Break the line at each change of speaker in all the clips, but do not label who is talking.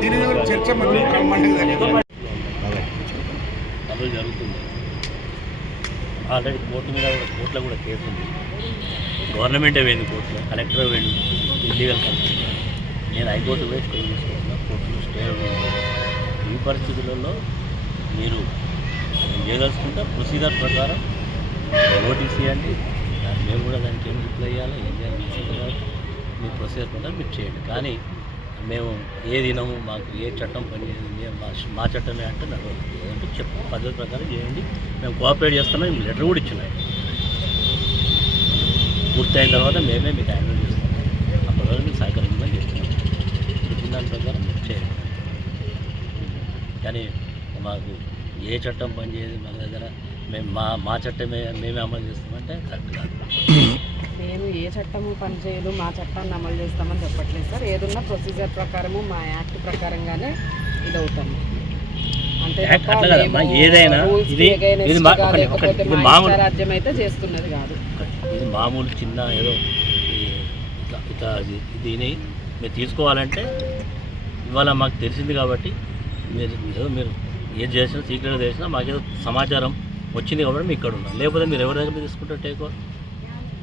దీని చర్చ
జరుగుతుంది. ఆల్రెడీ కోర్టు మీద కూడా కోర్టులో కూడా కేసు ఉంది. గవర్నమెంటే పోయింది కోర్టులో కలెక్టర్ పోయింది ఇల్లీగల్ కలెక్టర్ నేను హైకోర్టు పోయి స్టే తీసుకుంటున్నా కోర్టులో స్టే ఈ పరిస్థితులలో మీరు చేయదలుచుకుంటే ప్రొసీజర్ ప్రకారం నోటీస్ ఇవ్వండి. మేము కూడా దానికి ఏం రిప్లై ఇవ్వాలి ఏం చేయాలి? మీ ప్రొసీజర్ ప్రకారం మీరు చేయండి. కానీ మేము ఏ దినము మాకు ఏ చట్టం పనిచేయదు మా మా చట్టమే అంటే నడవదు. ఏదంటే చెప్పు. పద్ధతి ప్రకారం చేయండి. మేము కోఆపరేట్ చేస్తున్నాం. మేము లెటర్ కూడా ఇచ్చినాయి పూర్తయిన తర్వాత మేమే మీకు హ్యాండిల్ చేస్తాం అప్పటి వరకు మీకు సహకరించమని చేస్తున్నాం చెప్పిన దాని ప్రకారం మీరు చేయండి. కానీ మాకు ఏ చట్టం పనిచేయదు మా దగ్గర? మేము మా మా చట్టమే మేమే అమలు చేస్తామంటే కరెక్ట్ కాదు.
మేము ఏ చట్టము పనిచేయదు మా చట్టాన్ని అమలు చేస్తామని చెప్పట్లేదు సార్. ఏదున్నా ప్రొసీజర్ ప్రకారము మా యాక్ట్ ప్రకారంగానే ఇది అవుతాము మేము
ఏదైనా ఇది- మామూలు-
ఇష్టారాజ్యం అయితే చేస్తున్నది కాదు.
ఇది మామూలు చిన్న ఏదో ఇట్లా ఇట్లా దీని మీరు తీసుకోవాలంటే ఇవాళ మాకు తెలిసింది కాబట్టి మీరు ఏదో మీరు ఏది చేసినా సీక్రెట్ చేసినా మాకేదో సమాచారం వచ్చింది కాబట్టి మీకు ఇక్కడ ఉన్నాం. లేకపోతే మీరు ఎవరి దగ్గర తీసుకుంటారు టేక్ ఓవర్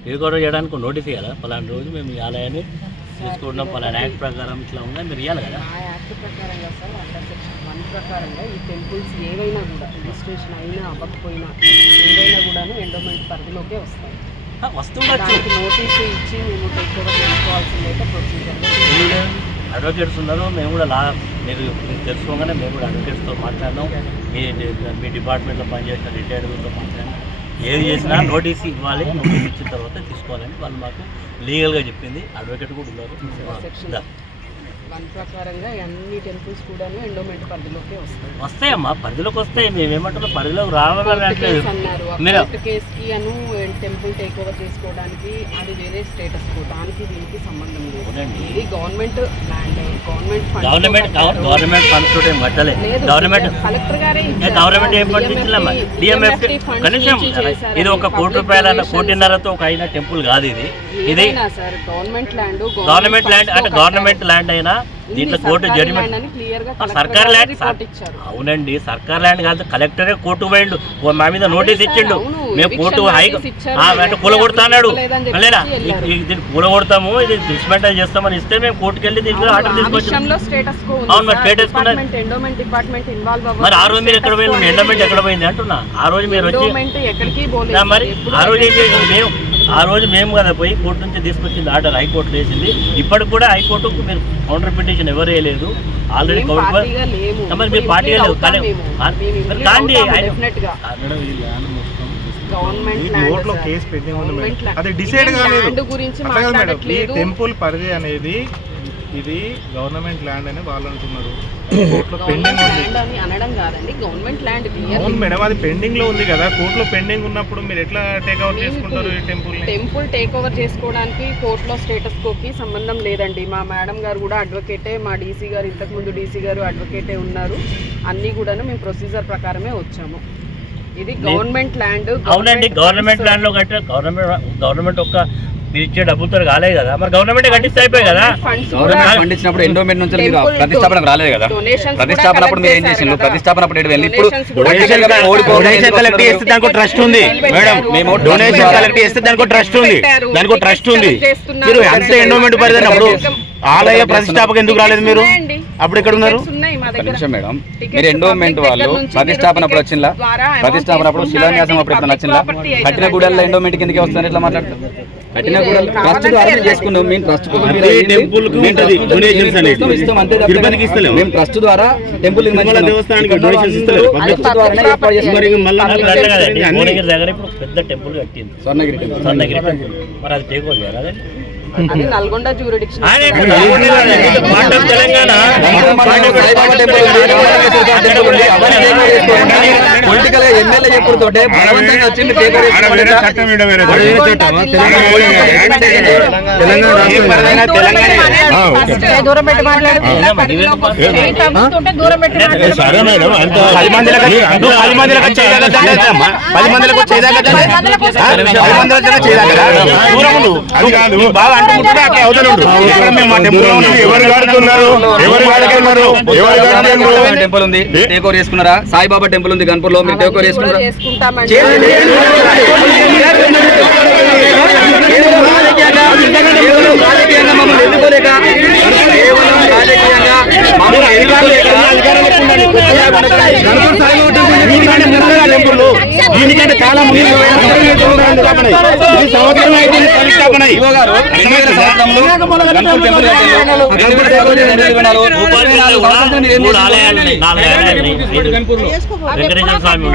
టేక్ ఓవర్ చేయడానికి నోటీస్ ఇవ్వాలా? పలానా రోజు మేము ఈ ఆలయాన్ని తీసుకుంటున్నాం పలానా యాక్ట్ ప్రకారం ఇట్లా ఉందా మీరు ఇవ్వాలి కదా?
ఆ యాక్ట్ ప్రకారంగా సార్ అండర్ సెక్షన్ వన్ ప్రకారంగా ఈ టెంపుల్స్ ఏవైనా కూడా రిజిస్ట్రేషన్ అయినా అవ్వకపోయినా ఏవైనా కూడాను ఎండోమెంట్ పరిధిలోకే వస్తాయి.
వస్తుండొచ్చు.
దానికి నోటీసు ఇచ్చి మేము టేక్ ఓవర్ చేసుకోవాల్సింది అయితే ప్రొసీజర్
అడ్వకేట్స్ ఉన్నారు. మేము కూడా లా మీరు తెలుసుకోగానే మేము కూడా అడ్వకేట్స్తో మాట్లాడినాం. మీ మీ డిపార్ట్మెంట్లో పనిచేసిన రిటైర్డ్తో మాట్లాడినాం. ఏది చేసినా నోటీస్ ఇవ్వాలి నోటీస్ ఇచ్చిన తర్వాత తీసుకోవాలని వాళ్ళు మాకు లీగల్గా చెప్పింది. అడ్వకేట్ కూడా ఉన్నారు.
ప్రకారంగా అన్ని టెంపుల్స్ కూడాను ఎండోమెంట్ పరిధిలోకే వస్తాయి.
వస్తాయమ్మా పరిధిలోకి వస్తాయి. మేమేమంటున్నాం? పరిధిలోకి రావాలని
అన్నారు. కేసుకి అను టెంపుల్ టేక్ ఓవర్ చేసుకోవడానికి అది వేరే స్టేటస్ దానికి దీనికి సంబంధం లేదు. ఇది government land government
government government funds తోటి ఏం కట్టలే గవర్నమెంట్
కలెక్టర్ గారే
గవర్నమెంట్ ఏం పండించలేమ్మా డిఎంఎఫ్ కనీసం ఇది ఒక కోటి రూపాయల కోటిన్నరతో ఒక అయిన టెంపుల్ కాదు ఇది. ఇది
గవర్నమెంట్ ల్యాండ్
గవర్నమెంట్ ల్యాండ్ అంటే గవర్నమెంట్ ల్యాండ్ అయినా దీంట్లో కోర్టు జడ్జిమెంట్ సర్కార్ ల్యాండ్ అవునండి సర్కార్ ల్యాండ్ కాదు కలెక్టరే కోర్టు పోయిండు. మా మీద నోటీస్ ఇచ్చిండు. మేము కోర్టు హై అంటే
లేదని చెప్పేసి
లేదా దీన్ని కూలగొడతాము ఇది డిస్మెంటల్ చేస్తామని ఇస్తే మేము కోర్టుకి వెళ్ళి దీని మీద ఆర్డర్ తీసుకొచ్చాం.
విషయంలో స్టేటస్ కో
అవును, మరి
ఇన్వాల్వ్
మరి ఆ రోజు మీరు ఎక్కడ పోయింది? ఎండమెంట్ ఎక్కడ పోయింది అంటున్నా? ఆ రోజు మీరు వచ్చి మరి ఆ రోజు ఏం చేసింది మేము ఆ రోజు మేము కదా పోయి కోర్టు నుంచి తీసుకొచ్చింది ఆర్డర్ హైకోర్టు వేసింది. ఇప్పటికి కూడా హైకోర్టుకు మీరు కౌంటర్ పిటిషన్ ఎవరు వేయలేదు.
Already counter.
మరి మీరు పార్టీగా లేవు. కానీ కాండి
కోర్టులో. కేసు. అది డిసైడ్ కాలేదు. టెంపుల్ పరిధి అనేది ఇది గవర్నమెంట్ ల్యాండ్ అని వాళ్ళు అంటున్నారు.
ల్యాండ్ అని అనడం కాదండి. గవర్నమెంట్ ల్యాండ్
అవును మేడం అది పెండింగ్లో ఉంది కదా. కోర్టులో పెండింగ్ ఉన్నప్పుడు మీరు ఎట్లా టేక్ అవుట్ చేసుకుంటారు ఈ టెంపుల్ని?
టెంపుల్ టేక్ ఓవర్ చేసుకోవడానికి కోర్టులో స్టేటస్ కోకి సంబంధం లేదండి. మా మేడం గారు కూడా అడ్వకేటే మా డీసీ గారు ఇంతకుముందు డీసీ గారు అడ్వకేటే ఉన్నారు. అన్నీ కూడాను మేము ప్రొసీజర్ ప్రకారమే వచ్చాము. ఇది గవర్నమెంట్ ల్యాండ్
అవునండి గవర్నమెంట్ ల్యాండ్లో గవర్నమెంట్ గవర్నమెంట్ ఒక్క మీరు ఇచ్చే డబ్బులతో కాలేదు కదా. మరి గవర్నమెంట్ కట్టిస్తే అయిపోయి కదా.
గవర్నమెంట్ ఫండ్ ఇచ్చినప్పుడు ఎండోమెంట్ నుంచి మీరు
Temple
ప్రతిష్టాపనకు రాలేదు కదా. ప్రతిష్టాపన అప్పుడు మీరు ఏం చేసిండ్రు. ప్రతిష్టాపన అప్పుడు వెళ్ళి ఇప్పుడు డొనేషన్ కలెక్ట్
చేస్తే దానికి ట్రస్ట్ ఉంది. మేడం
మేము
డొనేషన్ కలెక్ట్ చేస్తే దానికి ట్రస్ట్ ఉంది. దానికి ట్రస్ట్ ఉంది. మీరు ఎంత ఎండోమెంట్ పరిధి అన్నప్పుడు ఆలయ ప్రతిష్టాపక ఎందుకు రాలేదు మీరు. అప్పుడు ఎక్కడ ఉన్నారు?
నిమిషం మేడం. మీరు ఎండోమెంట్ వాళ్ళు ప్రతిష్టాపన అప్పుడు వచ్చిందా ప్రతిష్టాపన అప్పుడు శిలాన్యాసం అప్పుడు ఎప్పుడు నచ్చిందా? కట్టిన గుడల్లో. ఎండోమెంట్ కిందకి వస్తారని ఎట్లా మాట్లాడతారు కట్టిన గుడలు ట్రస్ట్ ద్వారా. చేసుకున్నాం మేము ట్రస్ట్
ఇస్తలేము.
మేము ట్రస్ట్ ద్వారా
temple
temple
Swarnagiri temple
Swarnagiri.
Temple
మరి
అది టేక్ ఓవర్ చేయాలి
అది నల్గొండ జ్యూరిడిక్షన్.
పొలిటికల్గా ఎమ్మెల్యే బలవంతంగా.
దూరం పెట్టి
సరే మేడం అంత
పది మందిలకు పది మందిలకు పది మందిలకు పది మందిలకు దూరం. నువ్వు బాగా అంటుకుంటుంటే అట్లా అవతలుండు ఇక్కడ మేము మా టెంపుల్
ఎవరు కడుతున్నారు ఎవరు కడుతున్నారు ఎవరు కడుతున్నారు
టెంపుల్ ఉంది? టేక్ ఓవర్ చేసుకున్నారా? సాయిబాబా టెంపుల్ ఉంది. గన్పూర్లో మీరు టేక్ ఓవర్ చేసుకున్నారా
చేసుకుంటామండి
దీనికంటే చాలా ముందు సంవత్సరం అయితే.
వెంకటేశ్వర స్వామి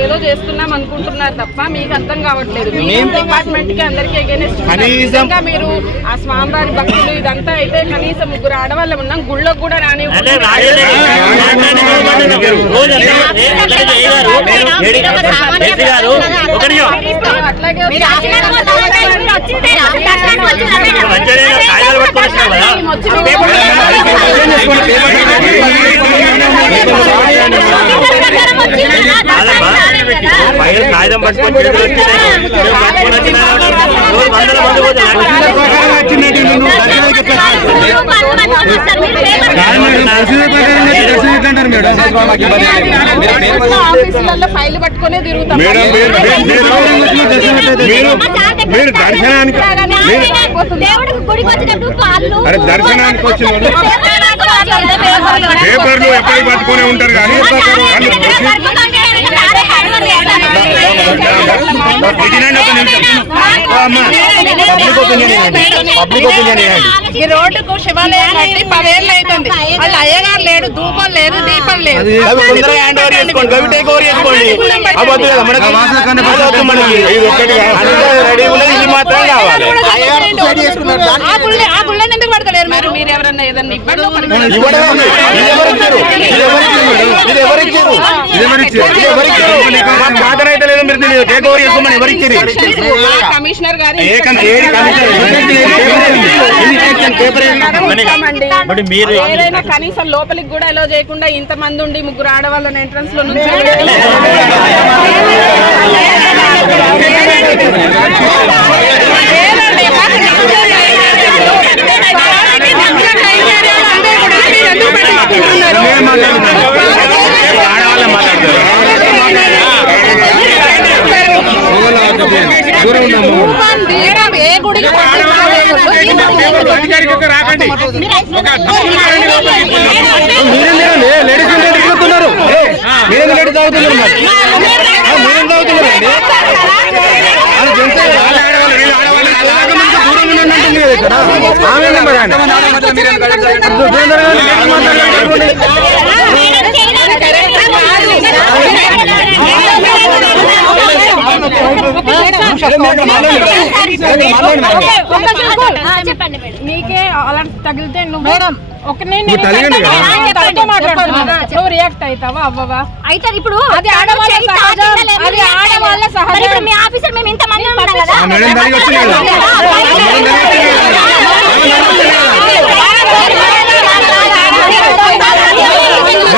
ఏదో చేస్తున్నాం అనుకుంటున్నారు తప్ప మీకు అర్థం కావట్లేదు డిపార్ట్మెంట్కి అందరికి. నిజంగా మీరు ఆ స్వామివారి భక్తులు ఇదంతా అయితే కనీసం ముగ్గురు ఆడవాళ్ళం ఉన్నాం గుళ్ళకు కూడా రాని అట్లాగే
పైన కాగితం పట్టుకొని వందల మంది పోతే.
మీరు
దర్శనానికి అరే దర్శనానికి వచ్చిన పేపర్లు ఎప్పటికి పట్టుకొని ఉంటారు కానీ
ఇదినండి ఒక నిమిషం. పబ్లిక్ ఒపీనియన్ ఇవ్వండి. పబ్లిక్ ఒపీనియన్ ఇవ్వండి.
ఈ రోడ్డుకు శివాలయం కట్టి పదేళ్ళు అవుతుంది వాళ్ళు అయ్యగారు లేడు ధూపం లేదు దీపం లేదు.
తొందరగా హ్యాండ్ ఓవర్ చేసుకోండి. అవి టేక్ ఓవర్ చేసుకోండి. అవద్దు కదా మనకి? అది వద్దు మనకి
ఇది ఒక్కటి కాదు.
అందరూ రెడీ ఉన్నది ఇది మాత్రం కావాలి
ఆ గుళ్ళ ఆ గుళ్ళని ఎందుకు పడతలేరు మీరు. మీరు ఎవరన్నా ఏదన్నా ఇబ్బంది కమిషనర్ గారు ఏదైనా కనీసం లోపలికి కూడా ఎలో చేయకుండా ఇంత మంది ఉండి ముగ్గురు ఆడవాళ్ళని ఎంట్రన్స్లో నుంచి ఏ గుడికి
మీరేం మీరేం లేడీస్ తాగుతున్నారు మీరేం తాగుతున్నారండి ఇక్కడ
నీకే అలా తగిలితే నువ్వు ఒక నేను
నువ్వు
రియాక్ట్ అవుతావా అవ్వవా?
అయితే ఇప్పుడు
అది ఆడవాళ్ళ సహజం. అది ఆడవాళ్ళ
మీ ఆఫీసర్ మేము ఇంత మంది ఉన్నాం కదా
ఆ మేడం దానికి వచ్చింది కదా?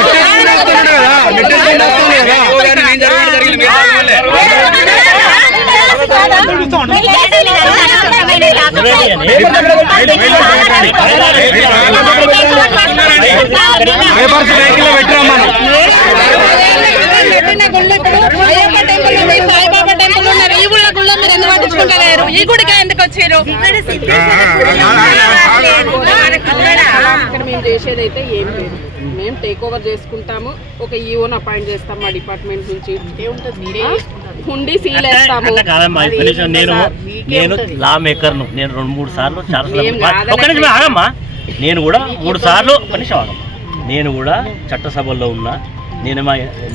నెట్టేసుకుని వస్తున్నాడు కదా నెట్టేసుకుని వస్తున్నాడు కదా
ఈవో గారు నేను జరగడం జరిగింది. మీరు జరగలే.
పేపర్స్ వెహికల్ పెట్టిరమ్మను
సాయిబాబా టెంపుల్ ఉన్నారు ఈ గుళ్ళ గుళ్ళ మీరు ఎందుకు ఈ గుడికి ఎందుకు వచ్చారు ఇక్కడ మేము చేసేదైతే ఏం లేదు మేము టేక్ ఓవర్ చేసుకుంటాము ఒక ఈఓని అపాయింట్ చేస్తాం మా డిపార్ట్మెంట్ నుంచి సీల్ వేస్తాము
ఒక్క నేను నేను లా మేకర్ను. నేను రెండు మూడు సార్లు చాలా. ఒక్క నిమిషం ఆగమ్మా. నేను కూడా మూడు సార్లు ఒక నిమిషం ఆగమ్మా. నేను కూడా చట్టసభల్లో ఉన్నా. నేను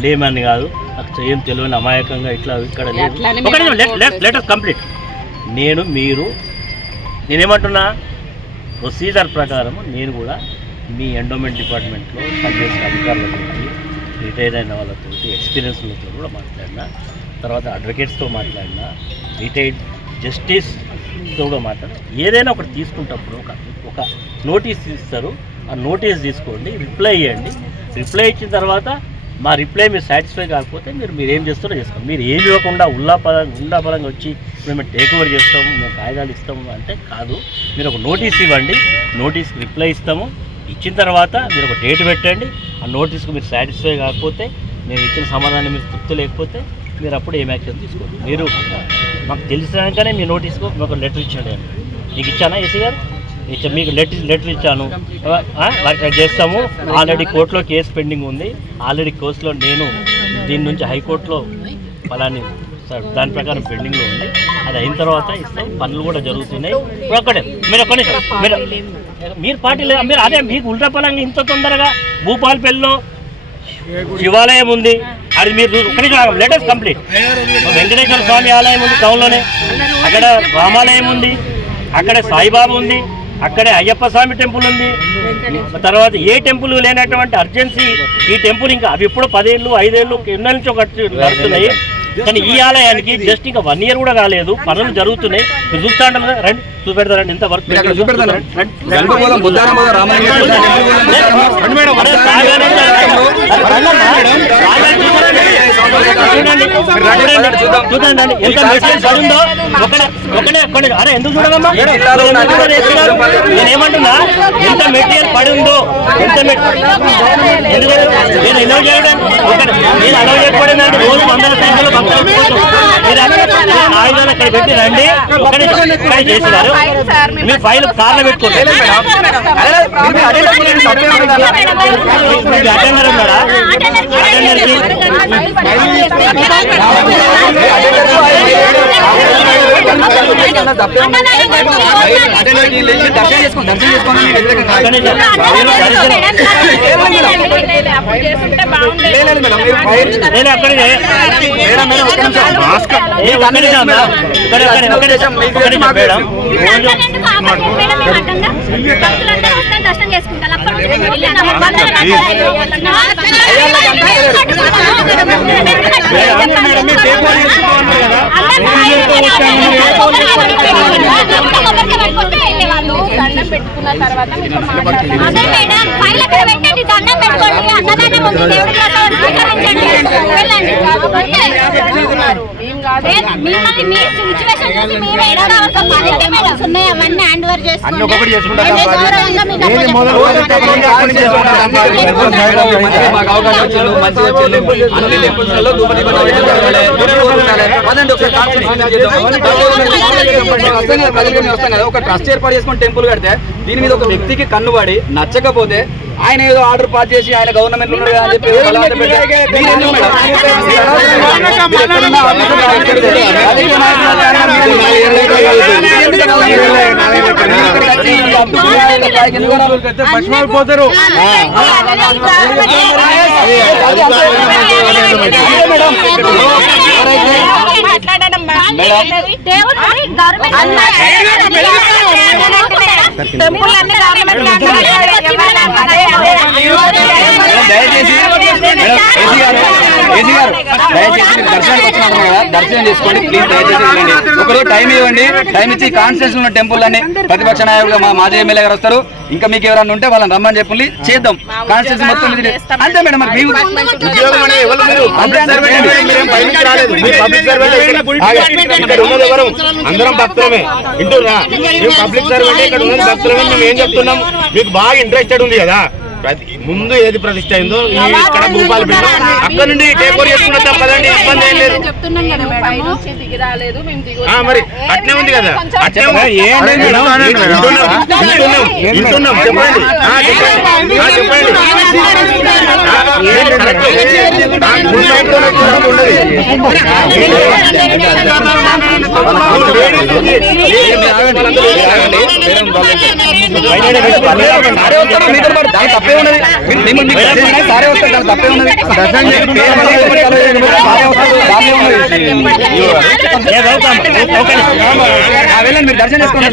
లేమని కాదు. నాకు ఏం తెలియని అమాయకంగా ఇట్లా ఇక్కడ లేదు.
అట్లానే
ఒక నిమిషం
మేము
లెట్ లెట్ లెట్ కంప్లీట్ నేను మీరు నేనేమంటున్నా? ప్రొసీజర్ ప్రకారం నేను కూడా మీ ఎండోమెంట్ డిపార్ట్మెంట్లో పనిచేసిన అధికారులతో రిటైర్ అయిన వాళ్ళతో ఎక్స్పీరియన్స్లతో కూడా మాట్లాడినా. తర్వాత అడ్వకేట్స్తో మాట్లాడినా రిటైర్డ్ జస్టిస్తో కూడా మాట్లాడినా ఏదైనా ఒకటి తీసుకుంటప్పుడు ఒక ఒక నోటీస్ ఇస్తారు. ఆ నోటీస్ తీసుకోండి రిప్లై ఇవ్వండి. రిప్లై ఇచ్చిన తర్వాత మా రిప్లై మీరు సాటిస్ఫై కాకపోతే మీరు మీరు ఏం చేస్తారో చేసుకోండి. మీరు ఏం ఇవ్వకుండా ఉల్లాపరంగా ఉండాపరంగా వచ్చి మేము టేక్ ఓవర్ చేస్తాము మేము కాగితాలు ఇస్తాము అంటే కాదు. మీరు ఒక నోటీస్ ఇవ్వండి నోటీస్ రిప్లై ఇస్తాము. ఇచ్చిన తర్వాత మీరు ఒక డేట్ పెట్టండి. ఆ నోటీస్కి మీరు సాటిస్ఫై కాకపోతే మేము ఇచ్చిన సమాధానం మీరు తృప్తి లేకపోతే మీరు అప్పుడు ఏం యాక్షన్ తీసుకోండి. మీరు మాకు తెలిసినాకనే మీ నోటీస్కు మాకు లెటర్ ఇచ్చాడు నేను నీకు ఇచ్చానా ఏసీ గారు? ఇచ్చా మీకు లెటర్ లెటర్ ఇచ్చాను. ఆ, చేస్తాము. ఆల్రెడీ కోర్టులో కేసు పెండింగ్ ఉంది. ఆల్రెడీ కోర్సులో నేను దీని నుంచి హైకోర్టులో ఫలాన్ని సార్ దాని ప్రకారం పెండింగ్లో ఉంది. అది అయిన తర్వాత ఇస్తాం. పనులు కూడా జరుగుతున్నాయి. ఇప్పుడు ఒక్కటే మీరు ఒక్కడే మీరు మీరు పార్టీ లేదా. మీరు అదే మీకు ఉల్టా పలంగా ఇంత తొందరగా భూపాల్పల్లిలో శివాలయం ఉంది. అది మీరు ఒకటి లేటెస్ట్ కంప్లీట్ వెంకటేశ్వర స్వామి ఆలయం ఉంది టౌన్లోనే. అక్కడ రామాలయం ఉంది. అక్కడ సాయిబాబా ఉంది. అక్కడే అయ్యప్ప స్వామి టెంపుల్ ఉంది. తర్వాత ఏ టెంపుల్ లేనటువంటి అర్జెన్సీ ఈ టెంపుల్ ఇంకా అవి ఇప్పుడు పదేళ్ళు ఐదేళ్ళు ఎన్నో నుంచి ఒకటి నడుస్తున్నాయి. కానీ ఈ ఆలయానికి జస్ట్ ఇంకా వన్ ఇయర్ కూడా కాలేదు. పనులు జరుగుతున్నాయి. మీరు చూస్తా ఉంటాం కదా రండి చూపెడతారండి ఎంత వర్క్
మీరు
చూడండి ఎంత మెటీరియల్ పడిందో ఒకటే ఒకటే ఒకటే అరే ఎందుకు చూడదమ్మా నేనేమంటున్నా ఎంత మెటీరియల్ పడిందో ఎంత మెటీరియల్ నేను ఎలవ్ చేయడం ఒకటి నేను అలవ్ చేయకపోయిందంటే రోజు వందల సంఖ్యలో భక్తులు మీరు ఆయుధాలు అక్కడ పెట్టి రండి ఒకటి చేసినారు మీరు ఫైల్ కార్లో పెట్టుకోండి అటెండర్
మీ ఫైల్
నేను అక్కడే
మేడం మేడం
మేడం.
దర్శనం చేసుకుంటారు.
దండం పెట్టుకున్న తర్వాత మీతో
అదే మేడం ఫైల్ అక్కడ పెట్టండి దండం పెట్టుకోండి అన్నదానం ఉంది దేవుడి ప్రసాదం స్వీకరించండి వెళ్ళండి అంతే.
ఏం కాదు
ఏ, మిమ్మల్ని మీ సిచ్యువేషన్ చూసి మేము ఏడా కావాల్సిన పని అయితే మేడం ఉన్నాయి అవన్నీ హ్యాండ్ ఓవర్
చేసుకుంటాం
అవకాశం వచ్చిండు వచ్చిండు అన్ని ఒకసారి ఒక ట్రస్ట్ ఏర్పాటు చేసుకొని టెంపుల్ కడితే దీని మీద ఒక వ్యక్తికి కన్ను పడి నచ్చకపోతే ఆయన ఏదో ఆర్డర్ పాస్ చేసి ఆయన గవర్నమెంట్ ఉన్నాడు అని చెప్పి?
పోతారు
మేడం, దయచేసి దర్శనానికి వచ్చినప్పుడు కదా దర్శనం చేసుకోండి ప్లీజ్ దయచేసి వెళ్ళండి. ఒకరోజు టైం ఇవ్వండి టైం ఇచ్చి కాన్స్టిట్యూన్స్ ఉన్న టెంపుల్ అన్ని ప్రతిపక్ష నాయకులుగా మా మాజీ ఎమ్మెల్యే గారు వస్తారు. ఇంకా మీకు ఎవరైనా ఉంటే వాళ్ళని రమ్మని చెప్పండి చేద్దాం. కాన్స్టిట్యూన్స్ మొత్తం ఇది- అంతే మేడం మరి
అందరం భక్తులమే. మేము పబ్లిక్ సర్వెంట్ ఇక్కడ ఉన్నది మేము ఏం చెప్తున్నాం? మీకు బాగా ఇంట్రెస్టెడ్ ఉంది కదా. ప్రతి ముందు ఏది ప్రతిష్ట అయిందో ఈ ఇక్కడ భూపాల బిడ్డ అక్కడ నుండి టేక్ ఓవర్ చేసుకున్న తప్పదండి ఇబ్బంది ఏం లేదు మరి అట్నే ఉంది కదా అట్నే వింటున్నాం. చెప్పండి ఆ, చెప్పండి
తప్పే ఉన్నది సారే తప్పే ఉన్నది వెళ్ళండి మీరు దర్శనం చేసుకోండి.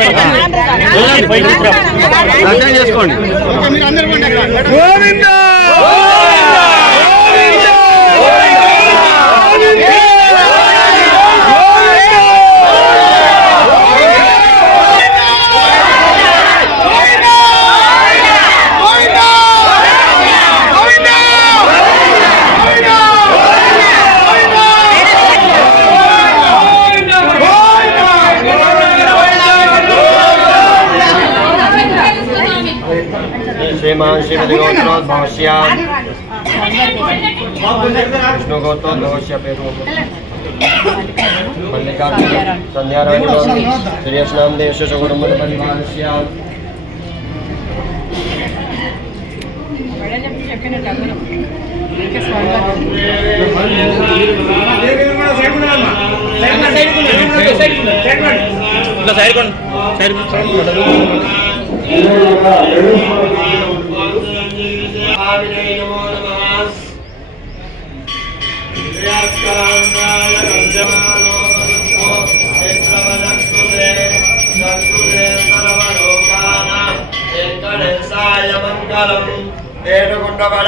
దర్శనం చేసుకోండి
सन्ध्यारायण श्रेयस्नाम देश सुगुरुमत మంగళం వేణుగుండబడ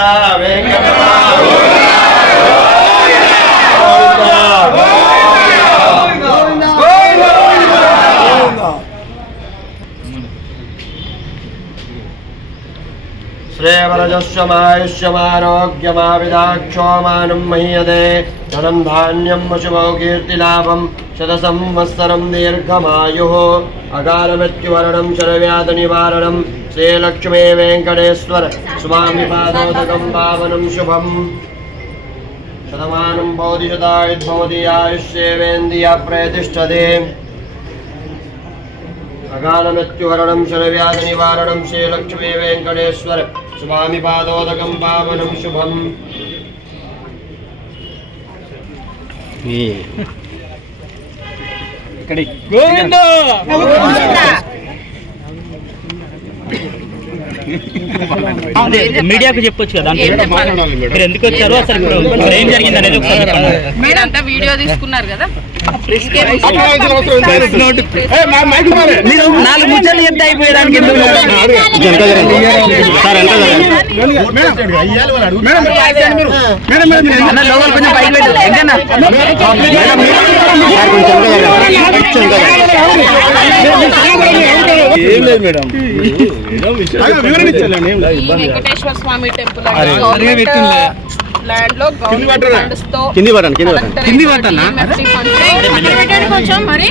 श्रेयवरजस्वमायुष्यमारोग्यमाविदाक्षोमानं मह्यते धनं धान्यं वशुभौ कीर्तिलाभं शतसंवत्सरं दीर्घमायुः अकालमृत्युवरणं शरव्याधनिवारणं శ్రీలక్ష్మీ వెంకటేశ్వర స్వామి పాదోదకం పావనం శుభం. శతమానం బౌద్ధిశతాయుద్భవతి ఆయుష్యేవేంద్రియ ప్రతిష్టతే. అకాల మృత్యువరణం శరవ్యాధ నివారణం శ్రీలక్ష్మీ వెంకటేశ్వర స్వామి
పాదోదకం పావనం శుభం. ఇక్కడ గోవిందా! మీడియాకు చెప్పొచ్చు కదా? మీరు ఎందుకు వచ్చారో అసలు ఏం జరిగింది అనేది ఒకసారి
మీరంతా వీడియో తీసుకున్నారు కదా.
నాలుగు ముచ్చట్లు చెప్తే అయిపోయడానికి ఎందుకు
సార్ ఎంత
అన్న లోపల కొంచెం పైకి పెట్టు ఎంకన్నా
ఏం లేదు మేడం
ఈ వెంకటేశ్వర స్వామి టెంపుల్ ల్యాండ్లో గవర్నమెంట్ ఫండ్స్తో
కింది పట్టండి కింది పట్టండి
కింది పట్టనా కొంచెం మరి.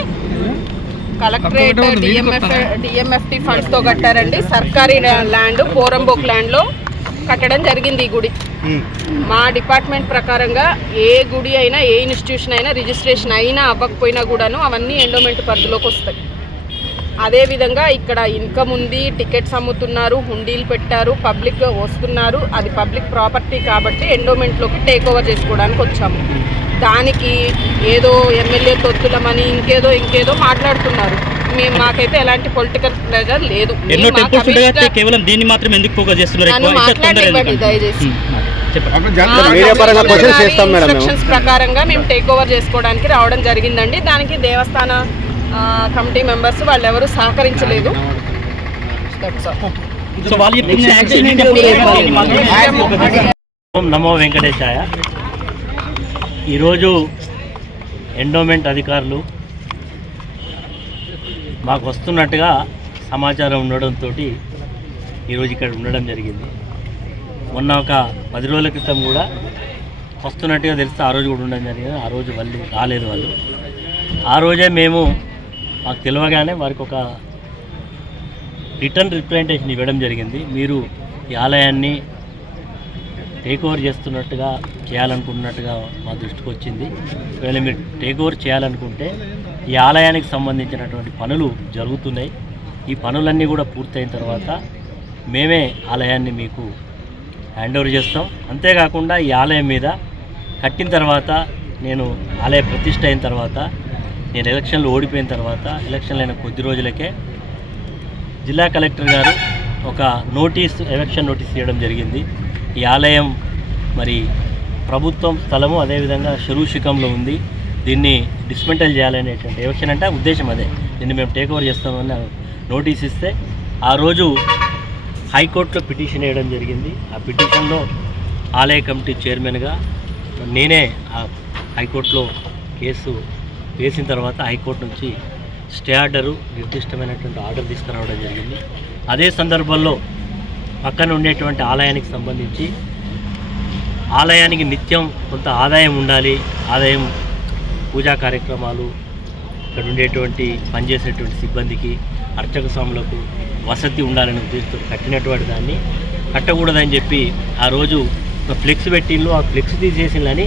కలెక్టరేట్ డిఎంఎఫ్ డిఎంఎఫ్టి ఫండ్స్తో కట్టారండి. సర్కారీ ల్యాండ్ పోరంబోక్ ల్యాండ్లో కట్టడం జరిగింది ఈ గుడి. మా డిపార్ట్మెంట్ ప్రకారంగా ఏ గుడి అయినా ఏ ఇన్స్టిట్యూషన్ అయినా రిజిస్ట్రేషన్ అయినా అవ్వకపోయినా కూడాను అవన్నీ ఎండోమెంట్ పరిధిలోకి వస్తాయి. అదేవిధంగా ఇక్కడ ఇన్కమ్ ఉంది టికెట్స్ అమ్ముతున్నారు హుండీలు పెట్టారు పబ్లిక్ వస్తున్నారు. అది పబ్లిక్ ప్రాపర్టీ కాబట్టి ఎండోమెంట్లోకి టేక్ ఓవర్ చేసుకోవడానికి వచ్చాము. దానికి ఏదో ఎమ్మెల్యే తొత్తులమని ఇంకేదో ఇంకేదో మాట్లాడుతున్నారు. మేము మాకైతే ఎలాంటి పొలిటికల్ ప్రెజర్ లేదు.
కేవలం దీన్ని మాత్రం ఎందుకు ఫోకస్ చేస్తున్నారు?
దయచేసి. ప్రకారంగా మేము టేక్ ఓవర్ చేసుకోవడానికి రావడం జరిగిందండి. దానికి దేవస్థాన కమిటీ మెంబర్స్ వాళ్ళు ఎవరు సహకరించలేదు
నమో వెంకటేశాయ. ఈరోజు ఎండోమెంట్ అధికారులు మాకు వస్తున్నట్టుగా సమాచారం ఉండడంతో ఈరోజు ఇక్కడ ఉండడం జరిగింది. మొన్న ఒక పది రోజుల క్రితం కూడా వస్తున్నట్టుగా తెలిస్తే ఆ రోజు కూడా ఉండడం జరిగింది. ఆ రోజు వాళ్ళు రాలేదు వాళ్ళు. ఆ రోజే మేము మాకు తెలియగానే వారికి ఒక రిటర్న్ రిప్రజెంటేషన్ ఇవ్వడం జరిగింది. మీరు ఈ ఆలయాన్ని టేక్ ఓవర్ చేస్తున్నట్టుగా చేయాలనుకున్నట్టుగా మా దృష్టికి వచ్చింది. ఒకవేళ మీరు టేక్ ఓవర్ చేయాలనుకుంటే ఈ ఆలయానికి సంబంధించినటువంటి పనులు జరుగుతున్నాయి. ఈ పనులన్నీ కూడా పూర్తయిన తర్వాత మేమే ఆలయాన్ని మీకు హ్యాండ్ ఓవర్ చేస్తాం. అంతేకాకుండా ఈ ఆలయం మీద కట్టిన తర్వాత నేను ఆలయ ప్రతిష్ట అయిన తర్వాత నేను ఎలక్షన్లో ఓడిపోయిన తర్వాత ఎలక్షన్లు అయిన కొద్ది రోజులకే జిల్లా కలెక్టర్ గారు ఒక నోటీస్ ఎలక్షన్ నోటీస్ ఇవ్వడం జరిగింది. ఈ ఆలయం మరి ప్రభుత్వం స్థలము అదేవిధంగా శరూషికంలో ఉంది. దీన్ని డిస్మెంటల్ చేయాలనేటువంటి ఎలక్షన్ అంటే ఉద్దేశం అదే. దీన్ని మేము టేక్ ఓవర్ చేస్తామని నోటీస్ ఇస్తే ఆ రోజు హైకోర్టులో పిటిషన్ వేయడం జరిగింది. ఆ పిటిషన్లో ఆలయ కమిటీ చైర్మన్గా నేనే ఆ హైకోర్టులో కేసు వేసిన తర్వాత హైకోర్టు నుంచి స్టే ఆర్డరు నిర్దిష్టమైనటువంటి ఆర్డర్ తీసుకురావడం జరిగింది. అదే సందర్భంలో పక్కన ఉండేటువంటి ఆలయానికి సంబంధించి ఆలయానికి నిత్యం కొంత ఆదాయం ఉండాలి ఆదాయం పూజా కార్యక్రమాలు ఇక్కడ ఉండేటువంటి పనిచేసేటువంటి సిబ్బందికి అర్చక స్వాములకు వసతి ఉండాలని ఉద్దేశంతో కట్టినటువంటి దాన్ని కట్టకూడదని చెప్పి ఆ రోజు ఫ్లెక్స్ పెట్టిండ్రు ఆ ఫ్లెక్స్ తీసేసిందని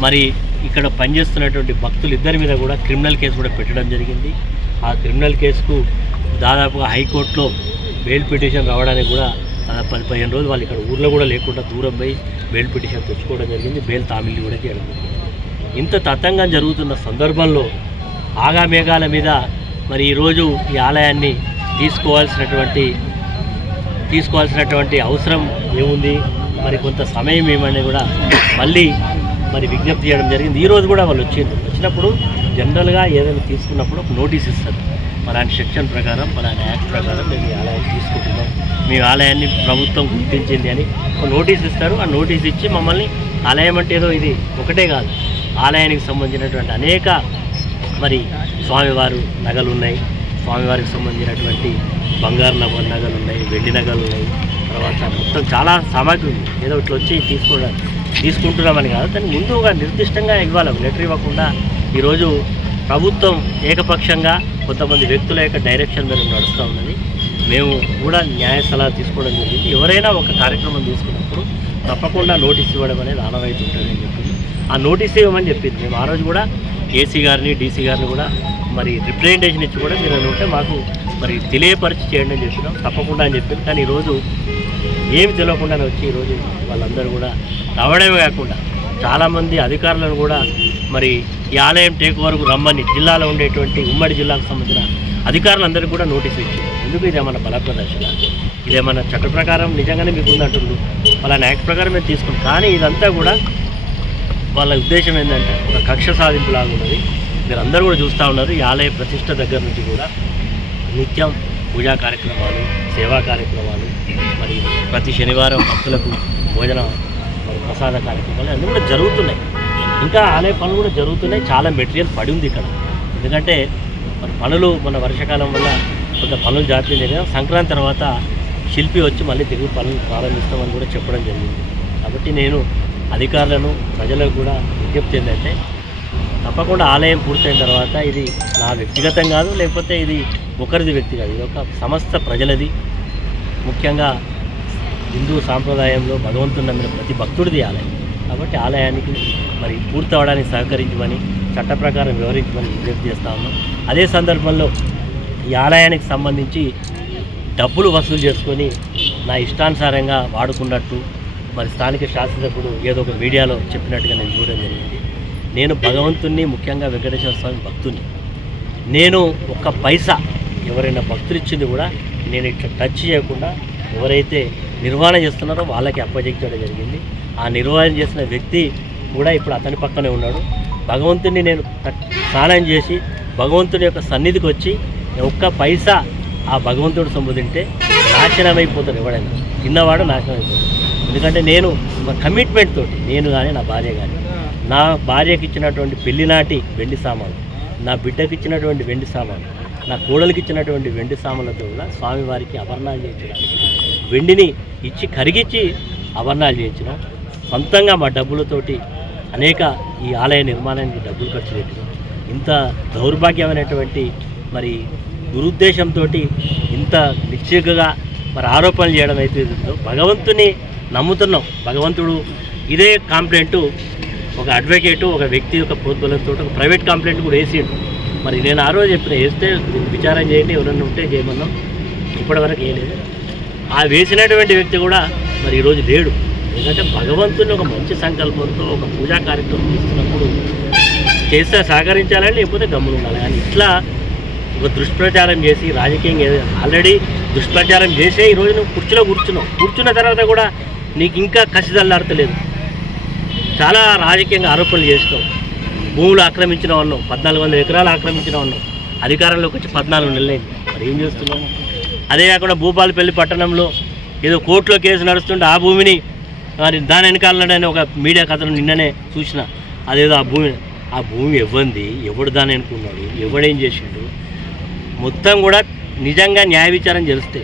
మరి ఇక్కడ పనిచేస్తున్నటువంటి భక్తులు ఇద్దరి మీద కూడా క్రిమినల్ కేసు కూడా పెట్టడం జరిగింది. ఆ క్రిమినల్ కేసుకు దాదాపుగా హైకోర్టులో బెయిల్ పిటిషన్ రావడానికి కూడా పది పదిహేను రోజులు వాళ్ళు ఇక్కడ ఊర్లో కూడా లేకుండా దూరం పోయి బెయిల్ పిటిషన్ తెచ్చుకోవడం జరిగింది. బెయిల్ తామిల్లి కూడా చేయడం జరిగింది. ఇంత తతంగం జరుగుతున్న సందర్భంలో ఆగామేఘాల మీద మరి ఈరోజు ఈ ఆలయాన్ని తీసుకోవాల్సినటువంటి తీసుకోవాల్సినటువంటి అవసరం ఏముంది? మరి కొంత సమయం ఏమని కూడా మళ్ళీ మరి విజ్ఞప్తి చేయడం జరిగింది. ఈరోజు కూడా వాళ్ళు వచ్చింది వచ్చినప్పుడు జనరల్గా ఏదైనా తీసుకున్నప్పుడు ఒక నోటీస్ ఇస్తారు. పలాంటి సెక్షన్ ప్రకారం పలాంటి యాక్ట్ ప్రకారం మేము ఈ ఆలయాన్ని తీసుకుంటున్నాం. మీ ఆలయాన్ని ప్రభుత్వం గుర్తించింది అని ఒక నోటీస్ ఇస్తారు. ఆ నోటీస్ ఇచ్చి మమ్మల్ని ఆలయం అంటే ఏదో ఇది ఒకటే కాదు. ఆలయానికి సంబంధించినటువంటి అనేక మరి స్వామివారు నగలు ఉన్నాయి. స్వామివారికి సంబంధించినటువంటి బంగారు నగ నగలు ఉన్నాయి వెండి నగలు ఉన్నాయి. తర్వాత మొత్తం చాలా సామాగ్రి ఉంది. ఏదో ఇట్లా వచ్చి తీసుకోవడానికి తీసుకుంటున్నామని కాదు దాన్ని ముందు ఒక నిర్దిష్టంగా ఇవ్వాలి ఒక లెటర్ ఇవ్వకుండా ఈరోజు ప్రభుత్వం ఏకపక్షంగా కొంతమంది వ్యక్తుల యొక్క డైరెక్షన్ మీద నడుస్తూ ఉన్నది. మేము కూడా న్యాయ సలహా తీసుకోవడం జరిగింది. ఎవరైనా ఒక కార్యక్రమం తీసుకున్నప్పుడు తప్పకుండా నోటీస్ ఇవ్వడం అనేది ఆనవాయితీ ఉంటుందని చెప్పింది. ఆ నోటీస్ ఇవ్వమని చెప్పింది. మేము ఆ రోజు కూడా ఏసీ గారిని డీసీ గారిని కూడా మరి రిప్రజెంటేషన్ ఇచ్చి కూడా మీరు ఉంటే మాకు మరి తెలియపరిచి చేయండి అని చెప్పినాం. తప్పకుండా అని చెప్పారు కానీ ఈరోజు ఏమి తెలియకుండానే వచ్చి ఈరోజు వాళ్ళందరూ కూడా రావడమే కాకుండా చాలామంది అధికారులను కూడా మరి ఈ ఆలయం టేక్ వరకు రమ్మని జిల్లాలో ఉండేటువంటి ఉమ్మడి జిల్లాకు సంబంధించిన అధికారులందరికీ కూడా నోటీస్ ఇచ్చింది. ఎందుకు ఇదేమన్నా బల ప్రదర్శన ఇదేమన్నా చట్ట ప్రకారం నిజంగానే మీకు ఉందంటుండ్రు? వాళ్ళ యాక్ట్ ప్రకారం మేము తీసుకుంటాం కానీ ఇదంతా కూడా వాళ్ళ ఉద్దేశం ఏంటంటే ఒక కక్ష సాధింపులాగా ఉన్నది. మీరు అందరూ కూడా చూస్తూ ఉన్నారు. ఈ ఆలయ ప్రతిష్ట దగ్గర నుంచి కూడా నిత్యం పూజా కార్యక్రమాలు సేవా కార్యక్రమాలు మరి ప్రతి శనివారం భక్తులకు భోజన మరి ప్రసాద కార్యక్రమాలు అన్నీ కూడా జరుగుతున్నాయి. ఇంకా ఆలయ పనులు కూడా జరుగుతున్నాయి. చాలా మెటీరియల్ పడి ఉంది ఇక్కడ. ఎందుకంటే మరి పనులు మన వర్షాకాలం వల్ల కొంత పనులు జాతీయ జరిగిన సంక్రాంతి తర్వాత శిల్పి వచ్చి మళ్ళీ తిరిగి పనులు ప్రారంభిస్తామని కూడా చెప్పడం జరిగింది. కాబట్టి నేను అధికారులను ప్రజలకు కూడా విజ్ఞప్తి ఏంటంటే తప్పకుండా ఆలయం పూర్తయిన తర్వాత ఇది నా వ్యక్తిగతం కాదు లేకపోతే ఇది ఒకరిది వ్యక్తి కాదు. ఇది ఒక సమస్త ప్రజలది. ముఖ్యంగా హిందూ సాంప్రదాయంలో భగవంతుని నమ్మిన ప్రతి భక్తుడిది ఆలయం. కాబట్టి ఆలయానికి మరి పూర్తి అవడానికి సహకరించమని చట్ట ప్రకారం వివరించమని విజ్ఞప్తి చేస్తా ఉన్నాం. అదే సందర్భంలో ఈ ఆలయానికి సంబంధించి డబ్బులు వసూలు చేసుకొని నా ఇష్టానుసారంగా వాడుకున్నట్టు మరి స్థానిక శాసనసభ్యుడు ఏదో ఒక మీడియాలో చెప్పినట్టుగా నేను చూడడం జరిగింది. నేను భగవంతుణ్ణి ముఖ్యంగా వెంకటేశ్వర స్వామి భక్తుని నేను ఒక్క పైసా ఎవరైనా భక్తులు ఇచ్చింది కూడా నేను ఇట్లా టచ్ చేయకుండా ఎవరైతే నిర్వహణ చేస్తున్నారో వాళ్ళకి అప్పజెక్చడం జరిగింది. ఆ నిర్వహణ చేసిన వ్యక్తి కూడా ఇప్పుడు అతని పక్కనే ఉన్నాడు. భగవంతుని నేను స్నానం చేసి భగవంతుని యొక్క సన్నిధికి వచ్చి ఒక్క పైసా ఆ భగవంతుడు సొమ్ము తింటే నాశనం అయిపోతాడు ఎవడైనా. తిన్నవాడు నాశనం అయిపోతాడు ఎందుకంటే నేను కమిట్మెంట్ తోటి నేను కానీ నా భార్య కానీ నా భార్యకి ఇచ్చినటువంటి పెళ్ళి నాటి వెండి సామాను నా బిడ్డకి ఇచ్చినటువంటి వెండి సామాను నా కోడలికి ఇచ్చినటువంటి వెండి సామాన్లతో కూడా స్వామివారికి అభరణాలు చేయించడానికి వెండిని ఇచ్చి కరిగించి అభరణాలు చేయించడం సొంతంగా మా డబ్బులతోటి అనేక ఈ ఆలయ నిర్మాణానికి డబ్బులు ఖర్చు పెట్టడం ఇంత దౌర్భాగ్యమైనటువంటి మరి దురుద్దేశంతో ఇంత నిశ్చికగా మరి ఆరోపణలు చేయడం అయితే భగవంతుని నమ్ముతున్నాం. భగవంతుడు ఇదే కంప్లైంట్ ఒక అడ్వకేటు ఒక వ్యక్తి యొక్క ప్రోద్బలంతో ఒక ప్రైవేట్ కంప్లైంట్ కూడా వేసిండు. మరి నేను ఆ రోజు చెప్పిన వేస్తే విచారం చేయండి ఎవరన్నా ఉంటే చేయమన్నాం. ఇప్పటివరకు వేయలేదు ఆ వేసినటువంటి వ్యక్తి కూడా మరి ఈరోజు లేడు. ఎందుకంటే భగవంతుని ఒక మంచి సంకల్పంతో ఒక పూజా కార్యక్రమం చేస్తున్నప్పుడు చేస్తే సహకరించాలని లేకపోతే గమ్ములు ఉండాలి. కానీ ఇట్లా ఒక దుష్ప్రచారం చేసి రాజకీయంగా ఆల్రెడీ దుష్ప్రచారం చేసే ఈరోజు నువ్వు కుర్చీలో కూర్చున్నావు. కూర్చున్న తర్వాత కూడా నీకు ఇంకా కసిదల్లాడతలేదు చాలా రాజకీయంగా ఆరోపణలు చేసినాం. భూములు ఆక్రమించిన వాళ్ళం పద్నాలుగు వందల ఎకరాలు ఆక్రమించిన వాళ్ళం. అధికారంలోకి వచ్చి పద్నాలుగు నెలలైంది. మరి ఏం చేస్తున్నాము అదే కాకుండా భూపాలపల్లి పట్టణంలో ఏదో కోర్టులో కేసు నడుస్తుంటే ఆ భూమిని మరి దాని వెనకాలని ఒక మీడియా కథను నిన్ననే చూసిన. అదేదో ఆ భూమి ఆ భూమి ఇవ్వంది ఎవడు దాని అనుకున్నాడు? ఎవడేం చేసిండు? మొత్తం కూడా నిజంగా న్యాయ విచారం చేస్తే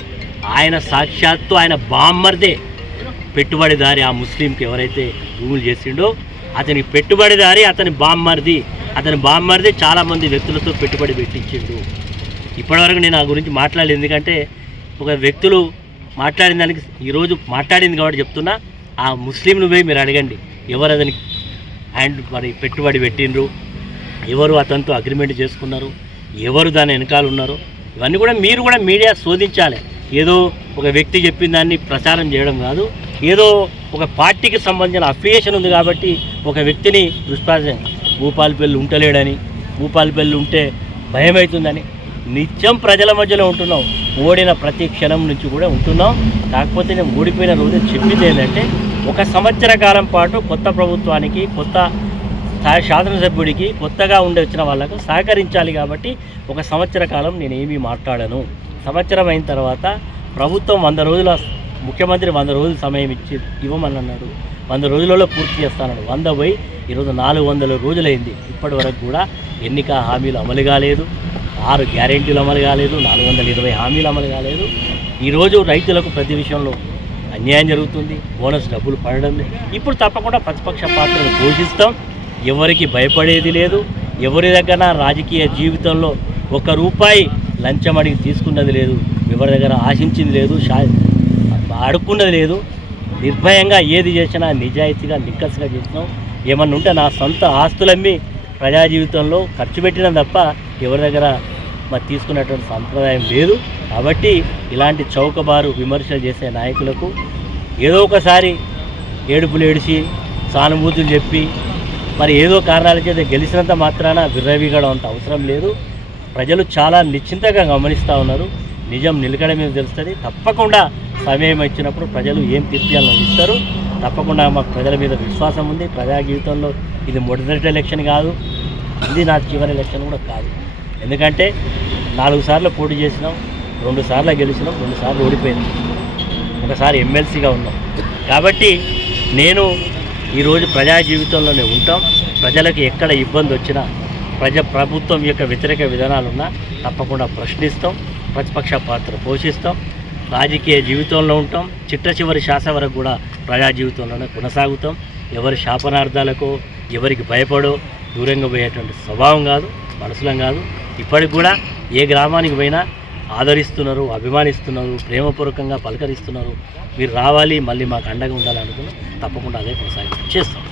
ఆయన సాక్షాత్తు ఆయన బామ్మర్దే. పెట్టుబడిదారి ఆ ముస్లింకి ఎవరైతే భూములు చేసిండో అతని పెట్టుబడిదారి అతని బామ్మర్ది. అతని బామ్మర్ది చాలామంది వ్యక్తులతో పెట్టుబడి పెట్టించిండు. ఇప్పటివరకు నేను ఆ గురించి మాట్లాడలేదు. ఎందుకంటే ఒక వ్యక్తులు మాట్లాడిన దానికి ఈరోజు మాట్లాడింది కాబట్టి చెప్తున్నా. ఆ ముస్లింను పోయి మీరు అడగండి. ఎవరు అతని హ్యాండ్ మరి పెట్టుబడి పెట్టిండ్రు? ఎవరు అతనితో అగ్రిమెంట్ చేసుకున్నారు? ఎవరు దాని వెనకాల ఉన్నారు? ఇవన్నీ కూడా మీరు కూడా మీడియా శోధించాలి. ఏదో ఒక వ్యక్తి చెప్పిన దాన్ని ప్రచారం చేయడం కాదు ఏదో ఒక పార్టీకి సంబంధించిన అఫిలియేషన్ ఉంది కాబట్టి ఒక వ్యక్తిని దుష్ప్రచారం భూపాలపల్లి ఉంటలేడని భూపాలపల్లి ఉంటే భయమవుతుందని నిత్యం ప్రజల మధ్యలో ఉంటున్నాం. ఓడిన ప్రతి క్షణం నుంచి కూడా ఉంటున్నాం. కాకపోతే నేను ఓడిపోయిన రోజు చెప్పింది ఏంటంటే ఒక సంవత్సర కాలం పాటు కొత్త ప్రభుత్వానికి కొత్త శాసనసభ్యుడికి కొత్తగా ఉండి వచ్చిన వాళ్ళకు సహకరించాలి కాబట్టి ఒక సంవత్సర కాలం నేను ఏమీ మాట్లాడను. సంవత్సరం అయిన తర్వాత ప్రభుత్వం వంద రోజుల ముఖ్యమంత్రి వంద రోజుల సమయం ఇచ్చి ఇవ్వమని అన్నాడు వంద రోజులలో పూర్తి చేస్తానన్నాడు. వంద పోయి ఈరోజు నాలుగు వందల రోజులైంది. ఇప్పటి వరకు కూడా ఎన్నిక హామీలు అమలు కాలేదు. ఆరు గ్యారెంటీలు అమలు కాలేదు. నాలుగు వందల ఇరవై హామీలు అమలు కాలేదు. ఈరోజు రైతులకు ప్రతి విషయంలో అన్యాయం జరుగుతుంది. బోనస్ డబ్బులు పడడం లేదు. ఇప్పుడు తప్పకుండా ప్రతిపక్ష పాత్రను పోషిస్తాం ఎవరికి భయపడేది లేదు ఎవరి దగ్గర రాజకీయ జీవితంలో ఒక రూపాయి లంచం అడిగి తీసుకున్నది లేదు ఎవరి దగ్గర ఆశించింది లేదు షా అడుక్కున్నది లేదు. నిర్భయంగా ఏది చేసినా నిజాయితీగా నిక్కసుగా చేసినాం. ఏమన్నా ఉంటే నా సొంత ఆస్తులమ్మి ప్రజా జీవితంలో ఖర్చు పెట్టినా తప్ప ఎవరి దగ్గర మరి తీసుకున్నటువంటి సంప్రదాయం లేదు. కాబట్టి ఇలాంటి చౌకబారు విమర్శలు చేసే నాయకులకు ఏదో ఒకసారి ఏడుపులు ఏడిసి సానుభూతులు చెప్పి మరి ఏదో కారణాల చేత గెలిచినంత మాత్రాన విర్రవీగడం అంత అవసరం లేదు. ప్రజలు చాలా నిశ్చింతగా గమనిస్తూ ఉన్నారు. నిజం నిలకడ మీద తెలుస్తుంది. తప్పకుండా సమయం ఇచ్చినప్పుడు ప్రజలు ఏం తీర్పియాలని ఇస్తారు తప్పకుండా మాకు ప్రజల మీద విశ్వాసం ఉంది. ప్రజా జీవితంలో ఇది మొదటి ఎలక్షన్ కాదు. ఇది నా చివరి ఎలక్షన్ కూడా కాదు. ఎందుకంటే నాలుగు సార్లు పోటీ చేసినాం రెండు సార్లు గెలిచినాం రెండు సార్లు ఓడిపోయింది ఒకసారి ఎమ్మెల్సీగా ఉన్నాం. కాబట్టి నేను ఈరోజు ప్రజా జీవితంలోనే ఉంటాం. ప్రజలకు ఎక్కడ ఇబ్బంది వచ్చినా ప్రజ ప్రభుత్వం యొక్క వ్యతిరేక విధానాలున్నా తప్పకుండా ప్రశ్నిస్తాం ప్రతిపక్ష పాత్ర పోషిస్తాం. రాజకీయ జీవితంలో ఉంటాం. చిట్ట చివరి శ్వాస వరకు కూడా ప్రజా జీవితంలోనే కొనసాగుతాం. ఎవరి శాపనార్థాలకో ఎవరికి భయపడో దూరంగా పోయేటువంటి స్వభావం కాదు మనసులం కాదు. ఇప్పటికి కూడా ఏ గ్రామానికి పోయినా ఆదరిస్తున్నారు అభిమానిస్తున్నారు ప్రేమపూర్వకంగా పలకరిస్తున్నారు. మీరు రావాలి మళ్ళీ మాకు అండగా ఉండాలనుకుని తప్పకుండా అదే కొనసాగిస్తాం. చేస్తాం.